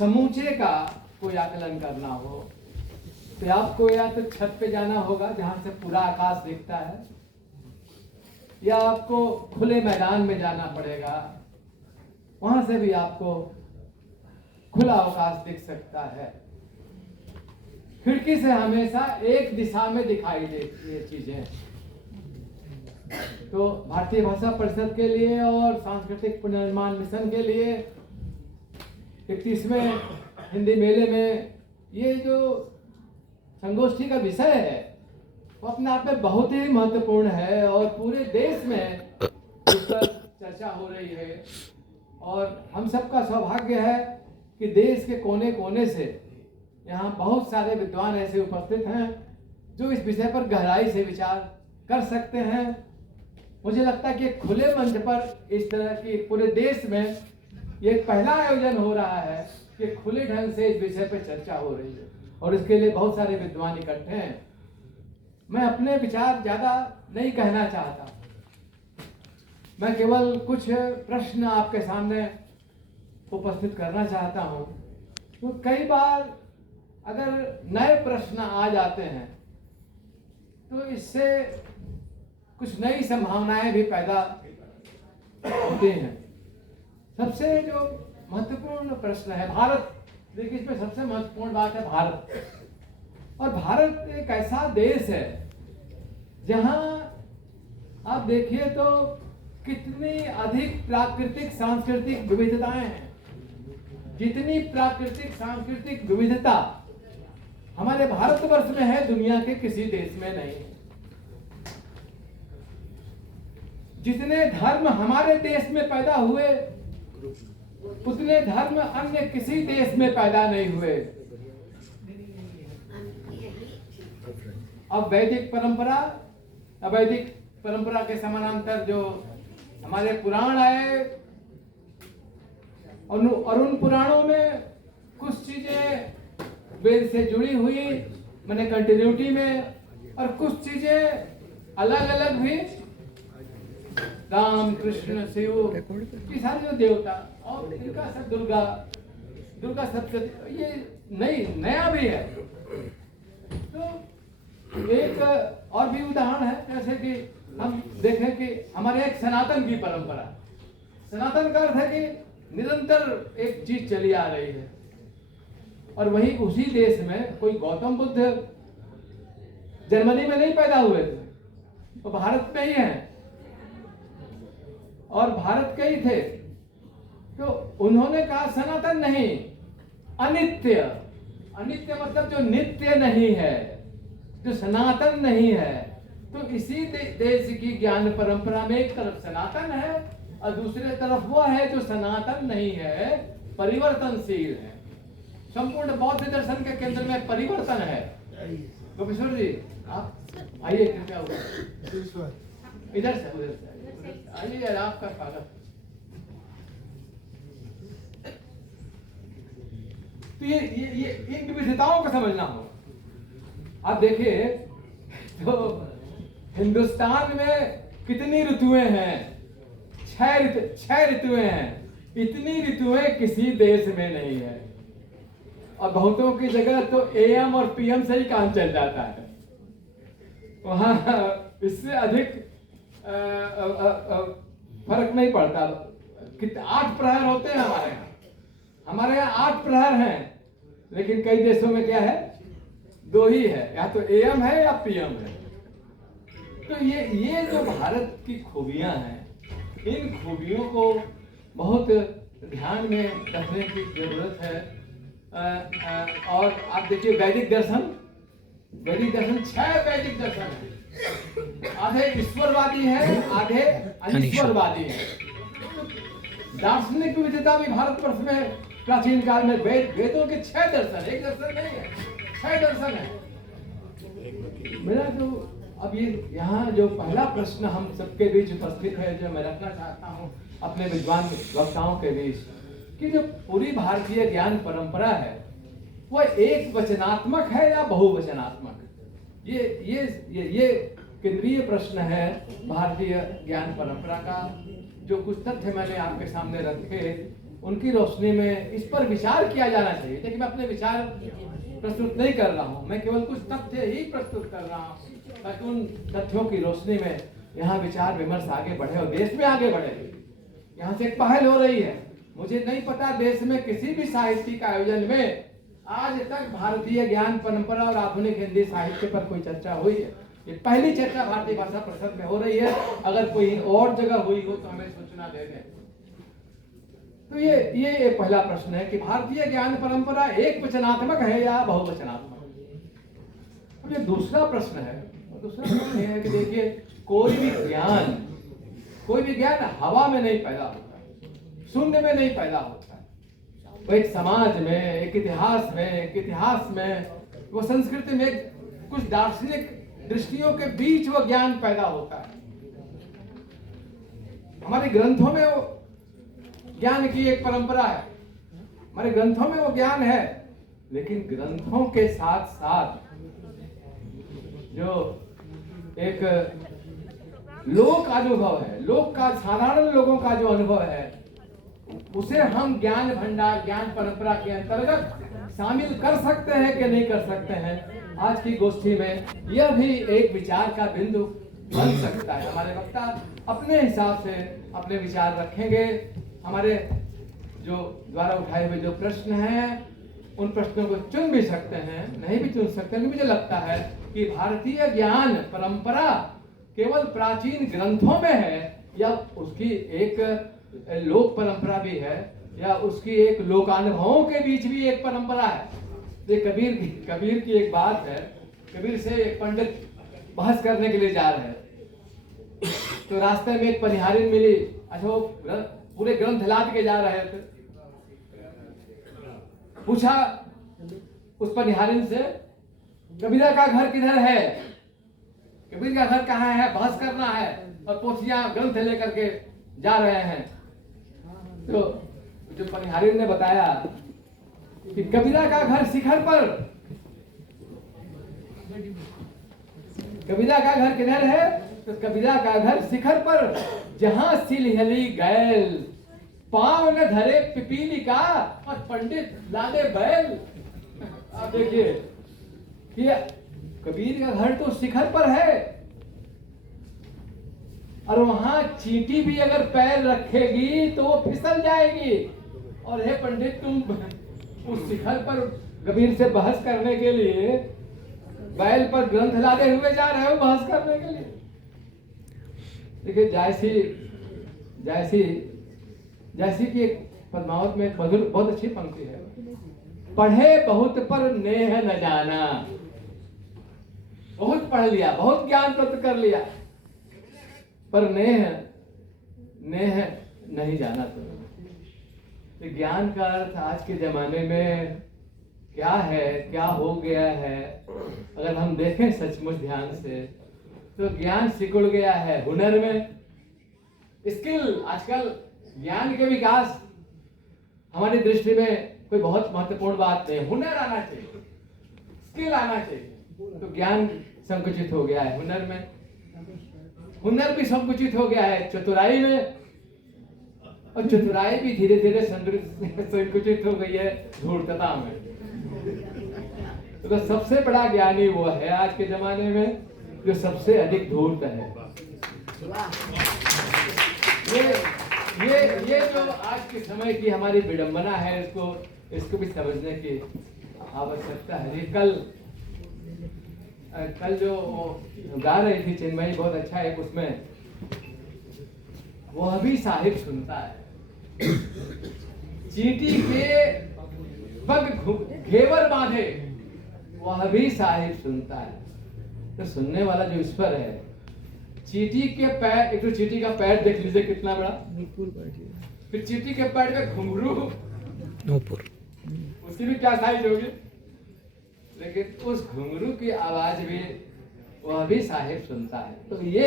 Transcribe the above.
समूचे का कोई आकलन करना हो तो आपको या तो छत पे जाना होगा जहां से पूरा आकाश दिखता है, या आपको खुले मैदान में जाना पड़ेगा, वहां से भी आपको खुला आकाश दिख सकता है। खिड़की से हमेशा एक दिशा में दिखाई देती है चीजें। तो भारतीय भाषा परिषद के लिए और सांस्कृतिक पुनर्निर्माण मिशन के लिए 31वें हिंदी मेले में ये जो संगोष्ठी का विषय है वो अपने आप में बहुत ही महत्वपूर्ण है और पूरे देश में इस पर चर्चा हो रही है। और हम सबका सौभाग्य है कि देश के कोने कोने से यहाँ बहुत सारे विद्वान ऐसे उपस्थित हैं जो इस विषय पर गहराई से विचार कर सकते हैं। मुझे लगता है कि खुले मंच पर इस तरह की पूरे देश में ये पहला आयोजन हो रहा है कि खुले ढंग से इस विषय पर चर्चा हो रही है और इसके लिए बहुत सारे विद्वान इकट्ठे हैं। मैं अपने विचार ज्यादा नहीं कहना चाहता, मैं केवल कुछ प्रश्न आपके सामने उपस्थित करना चाहता हूँ। तो कई बार अगर नए प्रश्न आ जाते हैं तो इससे कुछ नई संभावनाएं भी पैदा होती हैं। सबसे जो महत्वपूर्ण प्रश्न है भारत, देखिए इसमें सबसे महत्वपूर्ण बात है भारत। और भारत एक ऐसा देश है जहां आप देखिए तो कितनी अधिक प्राकृतिक सांस्कृतिक विविधताएं हैं। जितनी प्राकृतिक सांस्कृतिक विविधता हमारे भारतवर्ष में है दुनिया के किसी देश में नहीं है। जितने धर्म हमारे देश में पैदा हुए उतने धर्म अन्य किसी देश में पैदा नहीं हुए। अब वैदिक परंपरा, अवैदिक परंपरा के समानांतर जो हमारे पुराण आए और उन पुराणों में कुछ चीजें वेद से जुड़ी हुई मैंने कंटिन्यूटी में, और कुछ चीजें अलग अलग भी, राम कृष्ण शिव ये सारे जो देवता और इनका सब दुर्गा सप्तशती ये नया भी है। तो एक और भी उदाहरण है, जैसे कि हम देखें कि हमारे एक सनातन की परंपरा, सनातन का अर्थ है कि निरंतर एक चीज चली आ रही है। और वहीं उसी देश में कोई गौतम बुद्ध जर्मनी में नहीं पैदा हुए थे, वो भारत में ही हैं और भारत के ही थे। तो उन्होंने कहा सनातन नहीं, अनित्य। अनित्य मतलब जो नित्य नहीं है, जो सनातन नहीं है। तो इसी देश की ज्ञान परंपरा में एक तरफ सनातन है और दूसरे तरफ वो है जो सनातन नहीं है, परिवर्तनशील है। संपूर्ण बौद्ध दर्शन के केंद्र में परिवर्तन है। प्रोफेसर जी आप आइए, कृपया इधर से उधर से आइए, आपका स्वागत। तो ये इन विविधताओं को समझना होगा। आप देखिए तो हिंदुस्तान में कितनी ऋतुएं हैं, 6 ऋतुएं हैं। इतनी ऋतुएं किसी देश में नहीं है और बहुतों की जगह तो एएम और पीएम से ही काम चल जाता है। वहां इससे अधिक फर्क नहीं पड़ता। 8 प्रहर होते हैं हमारे यहाँ 8 प्रहर हैं, लेकिन कई देशों में क्या है, 2 ही है, या तो एएम है या पीएम है। तो ये जो भारत की खूबियां हैं, इन खूबियों को बहुत ध्यान में रखने की जरूरत है। और आप देखिए वैदिक दर्शन 6 वैदिक दर्शन है। आधे ईश्वरवादी है, आधे अनिश्वरवादी है। दार्शनिक विविधता भी भारतवर्ष में प्राचीन काल में वेदों के 6 दर्शन, एक दर्शन नहीं है, 6 दर्शन है। मेरा जो अब ये यहाँ जो पहला प्रश्न हम सबके बीच उपस्थित है, जो मैं रखना चाहता हूँ अपने विद्वान वक्ताओं के बीच, कि जो पूरी भारतीय ज्ञान परंपरा है वो एक वचनात्मक है या बहुवचनात्मक? ये केंद्रीय प्रश्न है भारतीय ज्ञान परंपरा का। जो कुछ तथ्य मैंने आपके सामने रखे उनकी रोशनी में इस पर विचार किया जाना चाहिए। देखिए, मैं अपने विचार प्रस्तुत नहीं कर रहा हूँ, मैं केवल कुछ तथ्य ही प्रस्तुत कर रहा हूँ ताकि उन तथ्यों की रोशनी में यहाँ विचार विमर्श आगे बढ़े और देश में आगे बढ़े। यहाँ से एक पहल हो रही है। मुझे नहीं पता देश में किसी भी साहित्यिक आयोजन में आज तक भारतीय ज्ञान परंपरा और आधुनिक हिंदी साहित्य पर कोई चर्चा हुई है। ये पहली चर्चा भारतीय भाषा परिषद में हो रही है। अगर कोई और जगह हुई हो तो हमें सूचना दे दें। तो ये पहला प्रश्न है कि भारतीय ज्ञान परंपरा एक वचनात्मक है या बहुवचनात्मक। अब ये दूसरा प्रश्न है। दूसरा प्रश्न है कि देखिए, कोई भी ज्ञान हवा में नहीं पैदा होता, शून्य में नहीं पैदा होता। वो एक समाज में, एक इतिहास में, वो संस्कृति में कुछ दार्शनिक दृष्टियों के बीच वो ज्ञान पैदा होता है। हमारे ग्रंथों में वो ज्ञान की एक परंपरा है, हमारे ग्रंथों में वो ज्ञान है। लेकिन ग्रंथों के साथ साथ जो एक लोक अनुभव है, लोक का, साधारण लोगों का जो अनुभव है, उसे हम ज्ञान भंडार, ज्ञान परंपरा के अंतर्गत शामिल कर सकते हैं कि नहीं कर सकते हैं। आज की गोष्ठी में यह भी एक विचार का बिंदु बन सकता है। हमारे वक्ता अपने हिसाब से अपने विचार रखेंगे। हमारे जो द्वारा उठाए हुए जो प्रश्न हैं, उन प्रश्नों को चुन भी सकते हैं, नहीं भी चुन सकते हैं। मुझे लगता है कि भारतीय ज्ञान परंपरा केवल प्राचीन ग्रंथों में है, या उसकी एक लोक परंपरा भी है, या उसकी एक लोकानुभवों के बीच भी एक परंपरा है। ये कबीर की एक बात है। कबीर से एक पंडित बहस करने के लिए जा रहे हैं, तो रास्ते में एक पनिहारिन मिली। अच्छा, वो पूरे ग्रंथ लाद के जा रहे थे। पूछा उस पनिहारिन से, कबीरा का घर किधर है? कबीर का घर कहाँ है? बहस करना है और पोथियां ग्रंथ लेकर के जा रहे हैं। तो जो पनिहारिन ने बताया कि कबीरा का घर शिखर पर। कबीरा का घर किधर है? तो कबीरा का घर शिखर पर, जहां सिलहली गैल, पांव न धरे पिपीली का और पंडित लादे बैल। आप देखिए कि कबीर का घर तो शिखर पर है, और वहां चींटी भी अगर पैर रखेगी तो वो फिसल जाएगी। और हे पंडित, तुम उस शिखर पर कबीर से बहस करने के लिए बैल पर ग्रंथ लादे हुए जा रहे हो बहस करने के लिए। देखिए, जैसी कि एक पद्मावत में एक मधुर बहुत अच्छी पंक्ति है, पढ़े बहुत पर नेह न जाना। बहुत पढ़ लिया, बहुत ज्ञान प्राप्त कर लिया, पर नेह नहीं जाना। तो ज्ञान का अर्थ आज के जमाने में क्या है, क्या हो गया है, अगर हम देखें सचमुच ध्यान से, तो ज्ञान सिकुड़ गया है हुनर में। स्किल, आजकल ज्ञान के विकास हमारी दृष्टि में कोई बहुत महत्वपूर्ण बात नहीं। हुनर आना चाहिए, स्किल आना चाहिए। तो ज्ञान संकुचित हो गया है हुनर में। हुनर भी संकुचित हो गया है चतुराई में, और चतुराई भी धीरे धीरे संकुचित हो गई है धूर्तता में। तो सबसे बड़ा ज्ञानी वो है आज के जमाने में जो सबसे अधिक धूर्त है। ये जो आज के समय की हमारी विडंबना है, इसको भी समझने की आवश्यकता है। कल जो गा रही थी चिन्मयी, बहुत अच्छा है। उसमें वह भी साहिब सुनता है, चींटी के पग घेवर बांधे, वह भी साहिब सुनता है। तो सुनने वाला जो ईश्वर है, चींटी के पैर, एक तो चींटी का पैर देख लीजिए कितना बड़ा, फिर चींटी के पैर में घुंघरू, उसकी भी क्या साइज होगी, लेकिन उस घुंघरू की आवाज भी वह भी साहिब सुनता है। तो ये